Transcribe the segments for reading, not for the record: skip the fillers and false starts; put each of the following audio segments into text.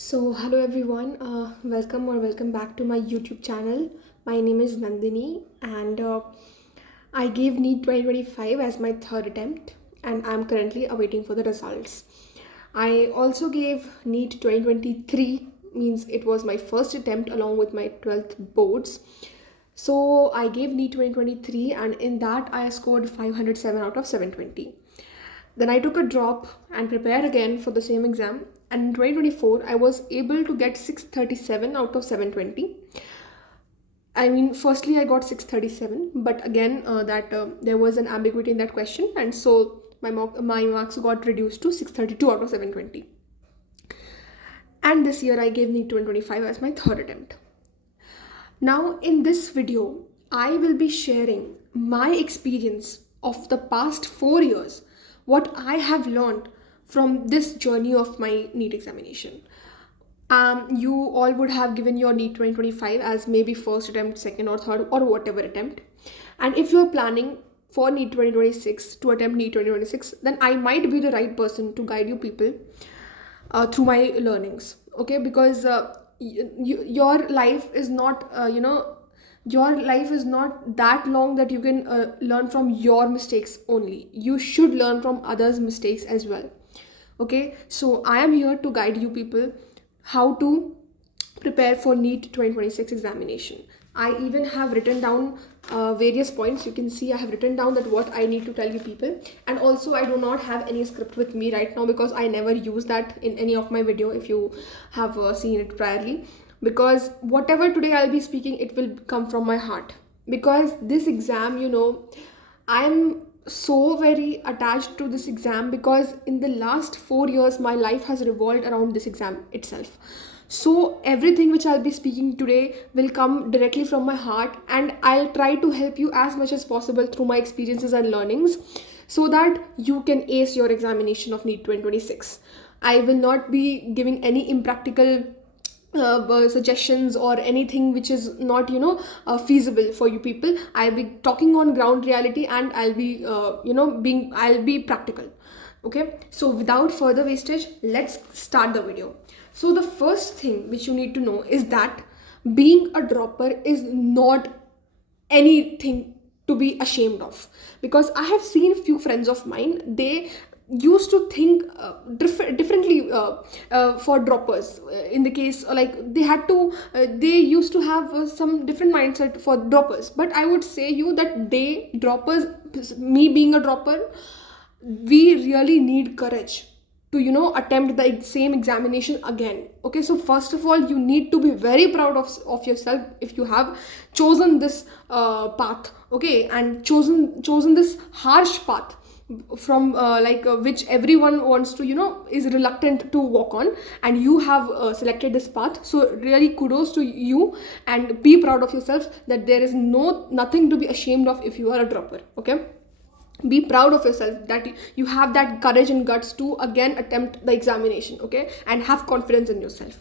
Hello everyone, welcome back to my YouTube channel. My name is Nandini, and I gave NEET 2025 as my third attempt, and I'm currently awaiting for the results. I also gave NEET 2023, means it was my first attempt along with my 12th boards. So I gave NEET 2023, and in that I scored 507 out of 720. Then I took a drop and prepared again for the same exam. And in 2024, I was able to get 637 out of 720. I mean, firstly, I got 637, but again, there was an ambiguity in that question, and so my marks got reduced to 632 out of 720. And this year, I gave NEET 2025 as my third attempt. Now, in this video, I will be sharing my experience of the past 4 years, what I have learned from this journey of my NEET examination. You all would have given your NEET 2025 as maybe first attempt, second or third, or whatever attempt. And if you're planning for NEET 2026 to attempt NEET 2026, then I might be the right person to guide you people through my learnings. Okay, because your life is not, your life is not that long that you can learn from your mistakes only. You should learn from others' mistakes as well. Okay, so I am here to guide you people how to prepare for NEET 2026 examination. I even have written down various points. You can see I have written down that what I need to tell you people, and also I do not have any script with me right now because I never use that in any of my video if you have seen it priorly, because whatever today I'll be speaking, it will come from my heart, because this exam, I'm so very attached to this exam, because in the last 4 years my life has revolved around this exam itself. So everything which I'll be speaking today will come directly from my heart, and I'll try to help you as much as possible through my experiences and learnings so that you can ace your examination of NEET 2026. I will not be giving any impractical suggestions or anything which is not feasible for you people. I'll be talking on ground reality, and I'll be I'll be practical. Okay, so without further wastage, let's start the video. So the first thing which you need to know is that being a dropper is not anything to be ashamed of, because I have seen few friends of mine, they used to think differently for droppers. In the case, like, they used to have some different mindset for droppers, but I would say you that they droppers, me being a dropper, we really need courage to attempt the same examination again. Okay, so first of all, you need to be very proud of yourself if you have chosen this path, okay, and chosen this harsh path from which everyone wants to is reluctant to walk on, and you have selected this path. So really kudos to you, and be proud of yourself that there is nothing to be ashamed of if you are a dropper. Okay, be proud of yourself that you have that courage and guts to again attempt the examination. Okay, and have confidence in yourself.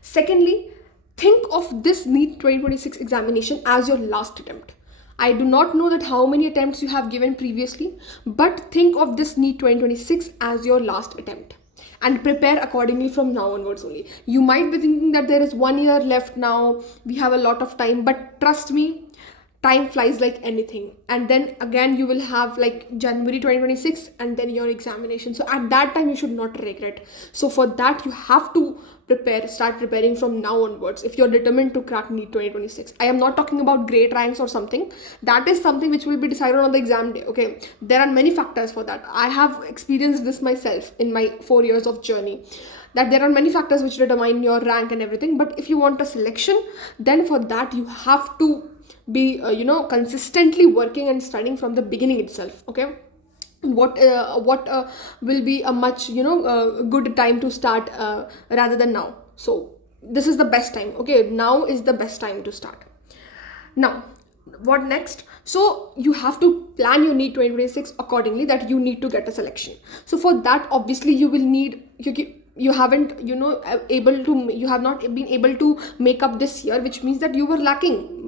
Secondly, think of this NEET 2026 examination as your last attempt. I do not know that how many attempts you have given previously, but think of this NEET 2026 as your last attempt, and prepare accordingly from now onwards only. You might be thinking that there is 1 year left now, we have a lot of time, but trust me, time flies like anything. And then again you will have like January 2026 and then your examination. So at that time you should not regret. So for that you have to start preparing from now onwards if you're determined to crack NEET 2026. I am not talking about great ranks or something. That is something which will be decided on the exam day. Okay, there are many factors for that. I have experienced this myself in my 4 years of journey, that there are many factors which determine your rank and everything. But if you want a selection, then for that you have to be consistently working and studying from the beginning itself. Okay, what will be a much good time to start rather than now. So this is the best time. Okay, now is the best time to start. Now what next? So you have to plan your NEET 2026 accordingly, that you need to get a selection. So for that, obviously you will need, you haven't you have not been able to make up this year, which means that you were lacking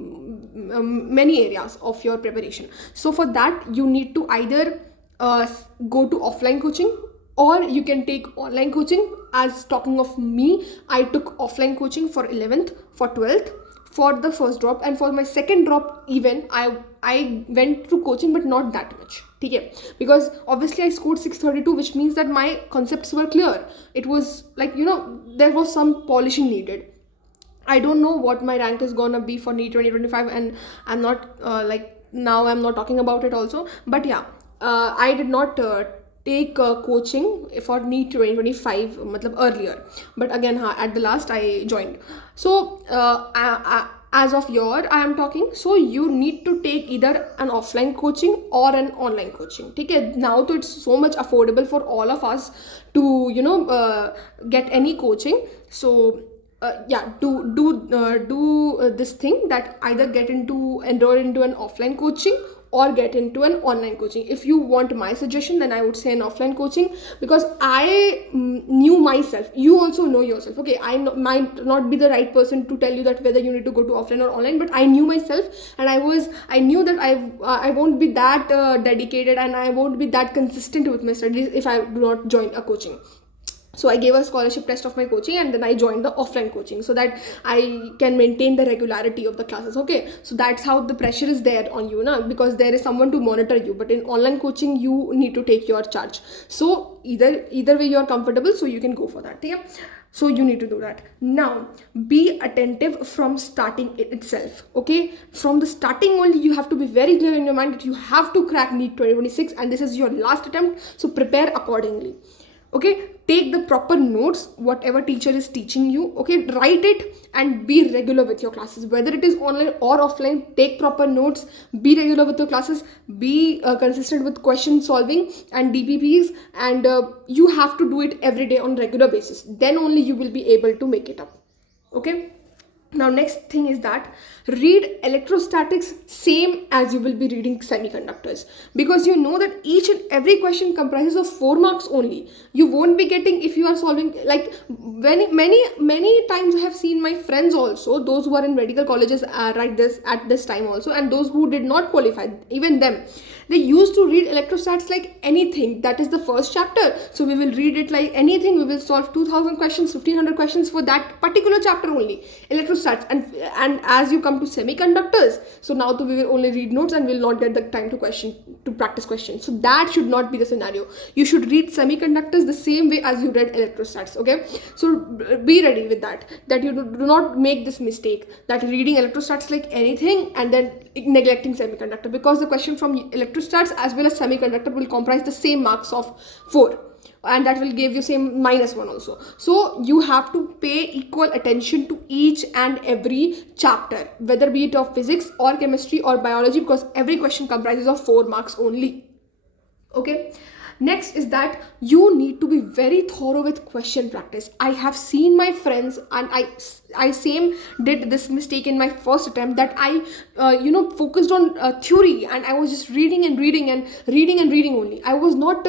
many areas of your preparation. So for that you need to either go to offline coaching, or you can take online coaching. As talking of me, I took offline coaching for 11th, for 12th, for the first drop, and for my second drop even I went through coaching, but not that much. Okay, because obviously I scored 632, which means that my concepts were clear. It was like, there was some polishing needed. I don't know what my rank is gonna be for NEET 2025, and I'm not now I'm not talking about it also. But yeah, I did not take coaching for NEET 2025 matlab earlier. But again, at the last I joined. So as of your I am talking, so you need to take either an offline coaching or an online coaching. Okay, now it's so much affordable for all of us to get any coaching. So yeah, do this thing, that either enroll into an offline coaching or get into an online coaching. If you want my suggestion, then I would say an offline coaching, because I knew myself. You also know yourself. Okay, might not be the right person to tell you that whether you need to go to offline or online, but I knew myself, and I knew that I won't be that dedicated, and I won't be that consistent with my studies if I do not join a coaching. So I gave a scholarship test of my coaching, and then I joined the offline coaching, so that I can maintain the regularity of the classes. Okay, so that's how the pressure is there on you now, because there is someone to monitor you. But in online coaching, you need to take your charge. So either way you're comfortable, so you can go for that. Yeah, so you need to do that. Now be attentive from starting it itself. Okay, from the starting only, you have to be very clear in your mind that you have to crack NEET 2026, and this is your last attempt, so prepare accordingly. Okay, take the proper notes, whatever teacher is teaching you. Okay, write it and be regular with your classes, whether it is online or offline. Take proper notes, be regular with your classes, be consistent with question solving and DPPs, and you have to do it every day on regular basis. Then only you will be able to make it up. Okay, now next thing is that read electrostatics same as you will be reading semiconductors, because you know that each and every question comprises of 4 marks only. You won't be getting, if you are solving, like many times I have seen my friends also, those who are in medical colleges right this at this time also, and those who did not qualify, even them, they used to read electrostats like anything. That is the first chapter, so we will read it like anything. We will solve 2000 questions, 1500 questions for that particular chapter only, electrostats. And as you come to semiconductors, so now we will only read notes and will not get the time to practice questions. So that should not be the scenario. You should read semiconductors the same way as you read electrostats. Okay, so be ready with that you do not make this mistake, that reading electrostats like anything and then neglecting semiconductor, because the question from electrostats as well as semiconductor will comprise the same marks of 4, and that will give you same -1 also. So you have to pay equal attention to each and every chapter, whether be it of physics or chemistry or biology, because every question comprises of 4 marks only. Okay, next is that you need to be very thorough with question practice. I have seen my friends, and I same did this mistake in my first attempt, that I focused on theory, and I was just reading only. I was not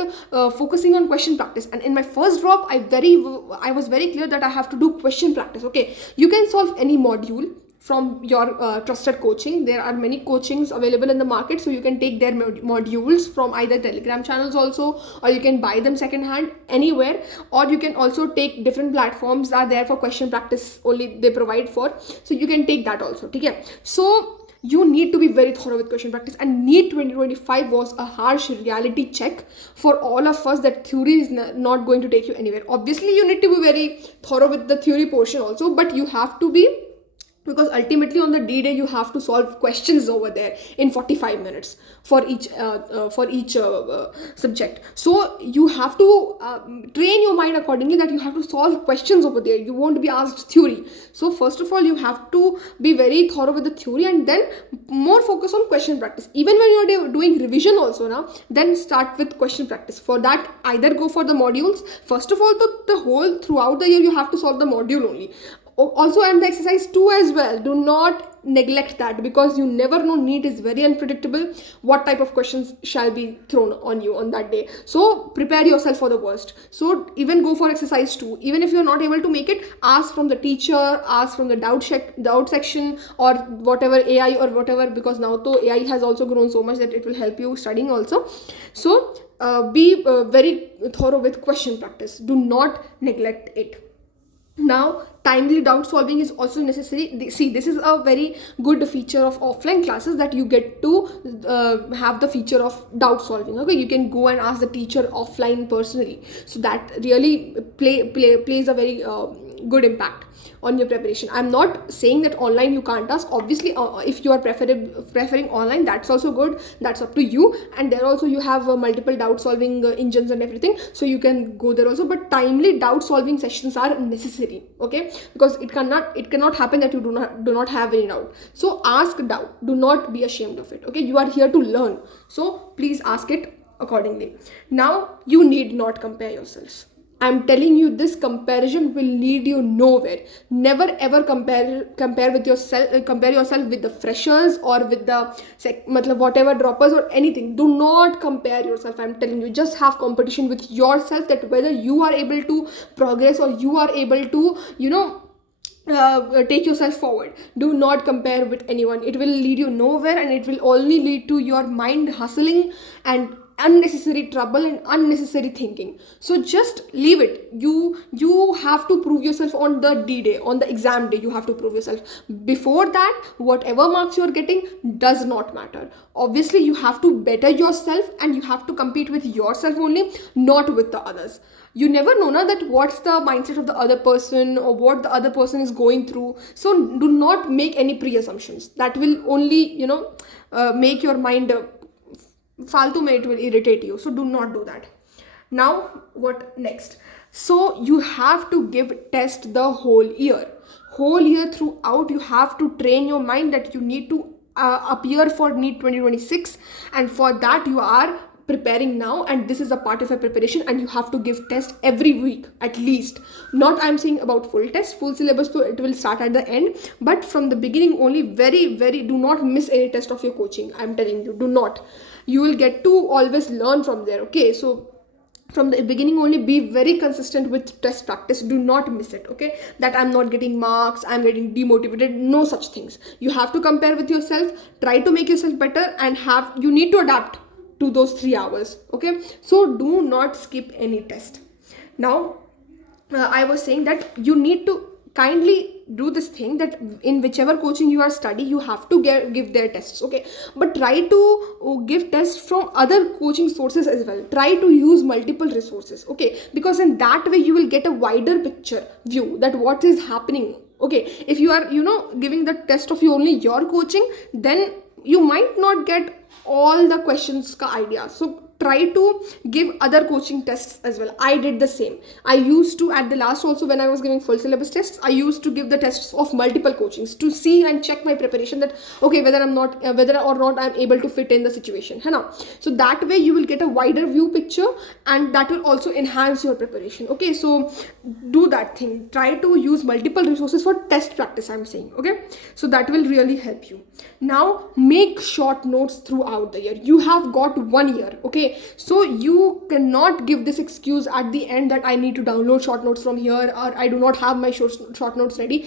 focusing on question practice. And in my first drop, I was very clear that I have to do question practice. Okay, you can solve any module from your trusted coaching. There are many coachings available in the market, so you can take their modules from either Telegram channels also, or you can buy them second hand anywhere, or you can also take different platforms are there for question practice only, they provide for, so you can take that also. Okay, so you need to be very thorough with question practice. And NEET 2025 was a harsh reality check for all of us, that theory is not going to take you anywhere. Obviously you need to be very thorough with the theory portion also, but you have to be, because ultimately on the D-Day you have to solve questions over there in 45 minutes for each subject. So you have to train your mind accordingly, that you have to solve questions over there. You won't be asked theory. So first of all, you have to be very thorough with the theory, and then more focus on question practice. Even when you're doing revision also now, then start with question practice. For that, either go for the modules. First of all, the whole throughout the year you have to solve the module only. Also, and the exercise 2 as well, do not neglect that, because you never know. NEET is very unpredictable. What type of questions shall be thrown on you on that day? So prepare yourself for the worst. So even go for exercise 2. Even if you're not able to make it, ask from the teacher, ask from the doubt section, or whatever AI or whatever, because now though AI has also grown so much that it will help you studying also. So be very thorough with question practice. Do not neglect it. Now, timely doubt solving is also necessary. See, this is a very good feature of offline classes, that you get to have the feature of doubt solving. Okay, you can go and ask the teacher offline personally, so that really plays a very good impact on your preparation. I'm not saying that online you can't ask. Obviously, if you are preferring online, that's also good. That's up to you. And there also you have multiple doubt solving engines and everything, so you can go there also. But timely doubt solving sessions are necessary, okay, because it cannot happen that you do not have any doubt. So ask doubt. Do not be ashamed of it. Okay, you are here to learn, so please ask it accordingly. Now, you need not compare yourselves. I'm telling you, this comparison will lead you nowhere. Never ever compare with yourself. Compare yourself with the freshers or with the whatever droppers or anything. Do not compare yourself. I'm telling you, just have competition with yourself, that whether you are able to progress or you are able to, take yourself forward. Do not compare with anyone. It will lead you nowhere, and it will only lead to your mind hustling and unnecessary trouble and unnecessary thinking. So just leave it. You have to prove yourself on the D-day, on the exam day. You have to prove yourself. Before that, whatever marks you are getting does not matter. Obviously, you have to better yourself, and you have to compete with yourself only, not with the others. You never know that what's the mindset of the other person or what the other person is going through. So do not make any pre-assumptions. That will only make your mind faltu mein, it will irritate you. So do not do that. Now, what next? So you have to give test the whole year throughout. You have to train your mind that you need to appear for NEET 2026, and for that you are preparing now, and this is a part of your preparation, and you have to give test every week at least. Not I'm saying about full test, full syllabus, so it will start at the end, but from the beginning only. Very do not miss any test of your coaching. I'm telling you, do not. You will get to always learn from there. Okay, so from the beginning only, be very consistent with test practice. Do not miss it. Okay, that I'm not getting marks, I'm getting demotivated, no such things. You have to compare with yourself, try to make yourself better, and you need to adapt to those 3 hours. Okay, so do not skip any test. Now, I was saying that you need to kindly do this thing, that in whichever coaching you are studying, you have to give their tests. Okay, but try to give tests from other coaching sources as well. Try to use multiple resources. Okay, because in that way you will get a wider picture view that what is happening. Okay, if you are giving the test of only your coaching, then you might not get all the questions ka idea. So try to give other coaching tests as well. I did the same. I used to, at the last also, when I was giving full syllabus tests, I used to give the tests of multiple coachings to see and check my preparation, that okay, whether or not I'm able to fit in the situation, है ना? So that way you will get a wider view picture, and that will also enhance your preparation. Okay, so do that thing. Try to use multiple resources for test practice, I'm saying. Okay, so that will really help you. Now, make short notes throughout the year. You have got 1 year. Okay, so you cannot give this excuse at the end that I need to download short notes from here, or I do not have my short notes ready.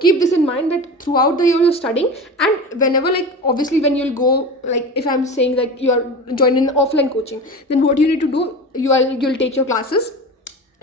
Keep this in mind, that throughout the year you're studying, and whenever, obviously when you'll go, if I'm saying you are joining offline coaching, then what you need to do, you'll take your classes.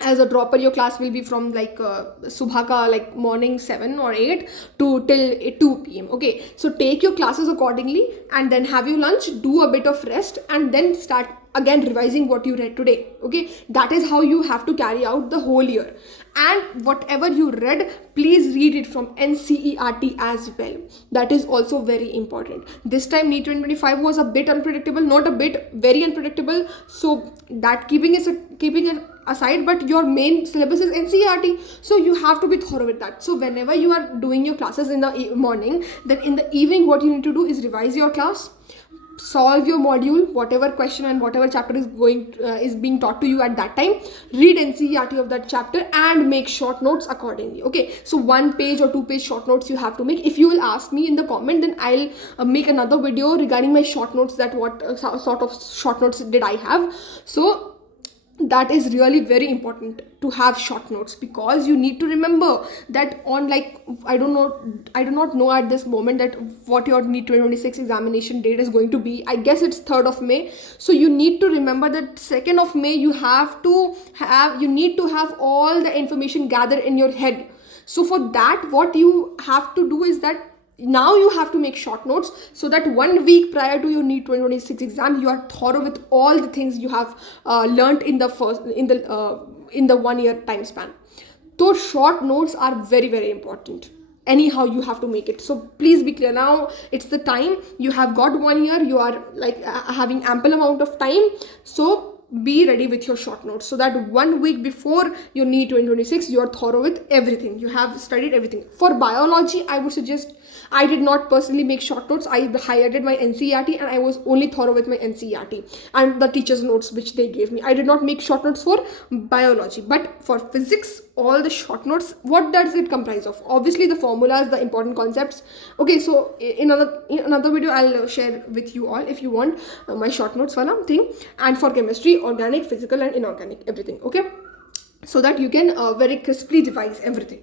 As a dropper, your class will be from subha ka morning 7 or 8 to till 2 p.m. Okay, so take your classes accordingly, and then have your lunch, do a bit of rest, and then start again revising what you read today. Okay, that is how you have to carry out the whole year. And whatever you read, please read it from NCERT as well. That is also very important. This time NEET 2025 was a bit unpredictable, not a bit, very unpredictable. So that keeping it aside, but your main syllabus is NCERT, so you have to be thorough with that. So whenever you are doing your classes in the morning, then in the evening what you need to do is revise your class, solve your module, whatever question and whatever chapter is being taught to you at that time. Read NCERT of that chapter and make short notes accordingly. Okay, so 1 page or 2 page short notes you have to make. If you will ask me in the comment, then I'll make another video regarding my short notes, that what sort of short notes did I have. So that is really very important to have short notes, because you need to remember that on, like, I do not know at this moment that what your NEET 2026 examination date is going to be. I guess it's 3rd of May. So you need to remember that 2nd of May you need to have all the information gathered in your head. So for that, what you have to do is that now you have to make short notes, so that 1 week prior to your NEET 2026 exam, you are thorough with all the things you have learned in the 1 year time span. Those short notes are very, very important. Anyhow, you have to make it. So please be clear. Now it's the time. You have got 1 year. You are like having ample amount of time. So be ready with your short notes, so that 1 week before your NEET 2026, you are thorough with everything. You have studied everything. For biology, I would suggest, I did not personally make short notes. I highlighted my NCERT and I was only thorough with my NCERT and the teacher's notes which they gave me. I did not make short notes for biology. But for physics, all the short notes, what does it comprise of? Obviously the formulas, the important concepts. Okay, so in another video, I'll share with you all, if you want, my short notes wala thing. And for chemistry, organic, physical and inorganic, everything. Okay, so that you can very crisply revise everything.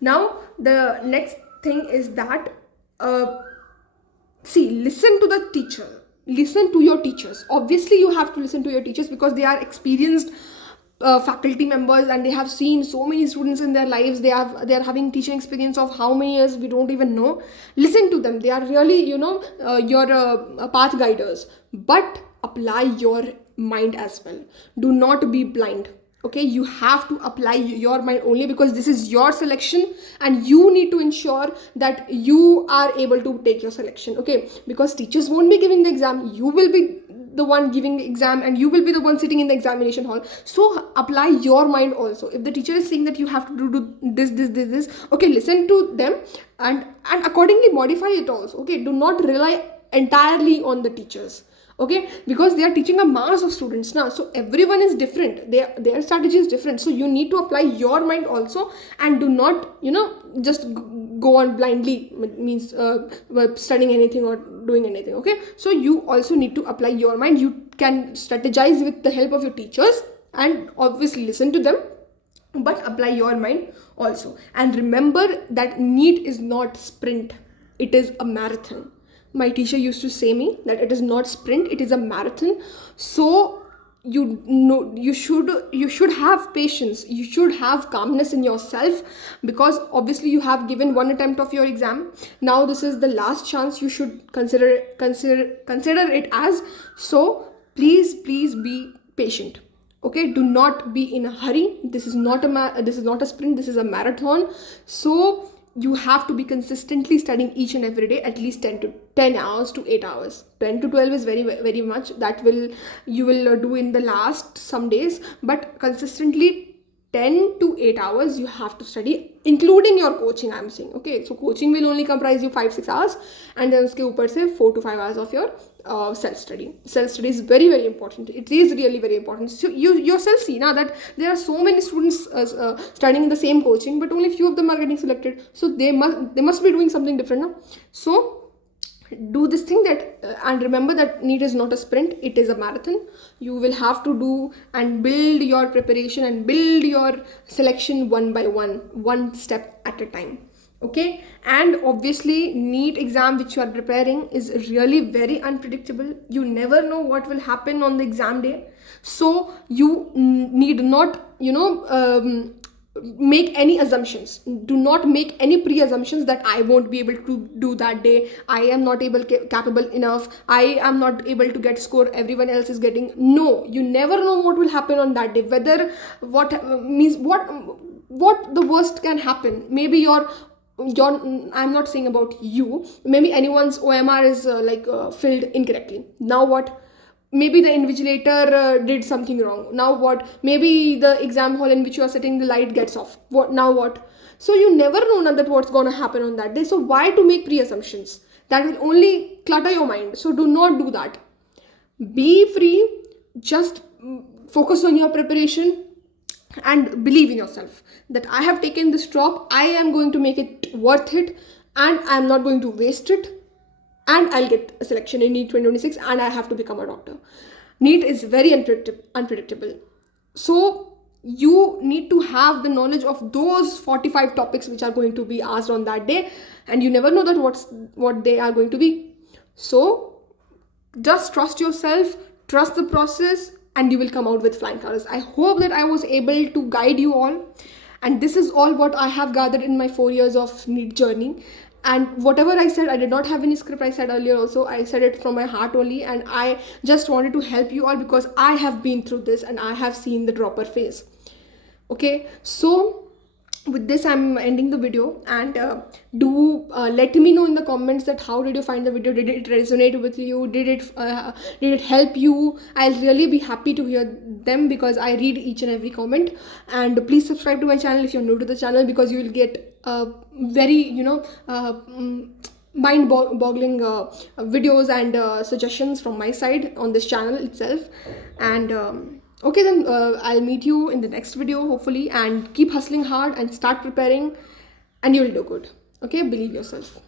Now the next thing is that listen to the teacher, listen to your teachers. Obviously you have to listen to your teachers, because they are experienced faculty members, and they have seen so many students in their lives. They are having teaching experience of how many years we don't even know. Listen to them. They are really, your path guiders. But apply your mind as well. Do not be blind. Okay, you have to apply your mind only, because this is your selection and you need to ensure that you are able to take your selection. Okay, because teachers won't be giving the exam, you will be the one giving the exam, and you will be the one sitting in the examination hall. So apply your mind also. If the teacher is saying that you have to do this, okay, listen to them and accordingly modify it also. Okay, do not rely entirely on the teachers. Okay, because they are teaching a mass of students now, so everyone is different, their strategy is different. So you need to apply your mind also, and do not just go on blindly, means studying anything or doing anything. Okay, so you also need to apply your mind. You can strategize with the help of your teachers and obviously listen to them, but apply your mind also. And remember that NEET is not sprint, it is a marathon. My teacher used to say me that it is not sprint, it is a marathon. So you should have patience, you should have calmness in yourself, because obviously you have given one attempt of your exam. Now this is the last chance. You should consider it as. So please be patient. Okay, do not be in a hurry. This is not a sprint, this is a marathon. So you have to be consistently studying each and every day, at least 10 hours to 8 hours. 10 to 12 is very, very much. That you will do in the last some days, but consistently 10 to 8 hours you have to study, including your coaching, I'm saying. Okay, so coaching will only comprise you 5-6 hours, and then uske upar se 4 to 5 hours of your self-study. Self-study is very, very important. It is really very important. So you yourself see now that there are so many students studying in the same coaching, but only few of them are getting selected. So they must be doing something different now. So do this thing, that and remember that NEET is not a sprint, it is a marathon. You will have to do and build your preparation and build your selection one by one step at a time. Okay, and obviously NEET exam which you are preparing is really very unpredictable. You never know what will happen on the exam day. So you need not make any assumptions. Do not make any pre-assumptions that I won't be able to do that day, I am not capable enough, I am not able to get score everyone else is getting. No, you never know what will happen on that day, whether what the worst can happen. Maybe your I'm not saying about you, maybe anyone's OMR is filled incorrectly. Now what? Maybe the invigilator did something wrong. Now what? Maybe the exam hall in which you are sitting, the light gets off. What now? What? So you never know that what's going to happen on that day. So why to make pre-assumptions? That will only clutter your mind. So do not do that. Be free. Just focus on your preparation and believe in yourself that I have taken this drop. I am going to make it worth it, and I am not going to waste it. And I'll get a selection in NEET 2026, and I have to become a doctor. NEET is very unpredictable. So you need to have the knowledge of those 45 topics which are going to be asked on that day, and you never know that what they are going to be. So just trust yourself, trust the process, and you will come out with flying colors. I hope that I was able to guide you all, and this is all what I have gathered in my 4 years of NEET journey. And whatever I said, I did not have any script. I said earlier also, I said it from my heart only, and I just wanted to help you all because I have been through this and I have seen the dropper phase. Okay, so with this I'm ending the video, and do let me know in the comments that how did you find the video. Did it resonate with you? Did it help you? I'll really be happy to hear them because I read each and every comment. And please subscribe to my channel if you're new to the channel, because you will get very mind-boggling videos and suggestions from my side on this channel itself. And okay, then I'll meet you in the next video hopefully, and keep hustling hard and start preparing, and you'll do good. Okay, believe yourself.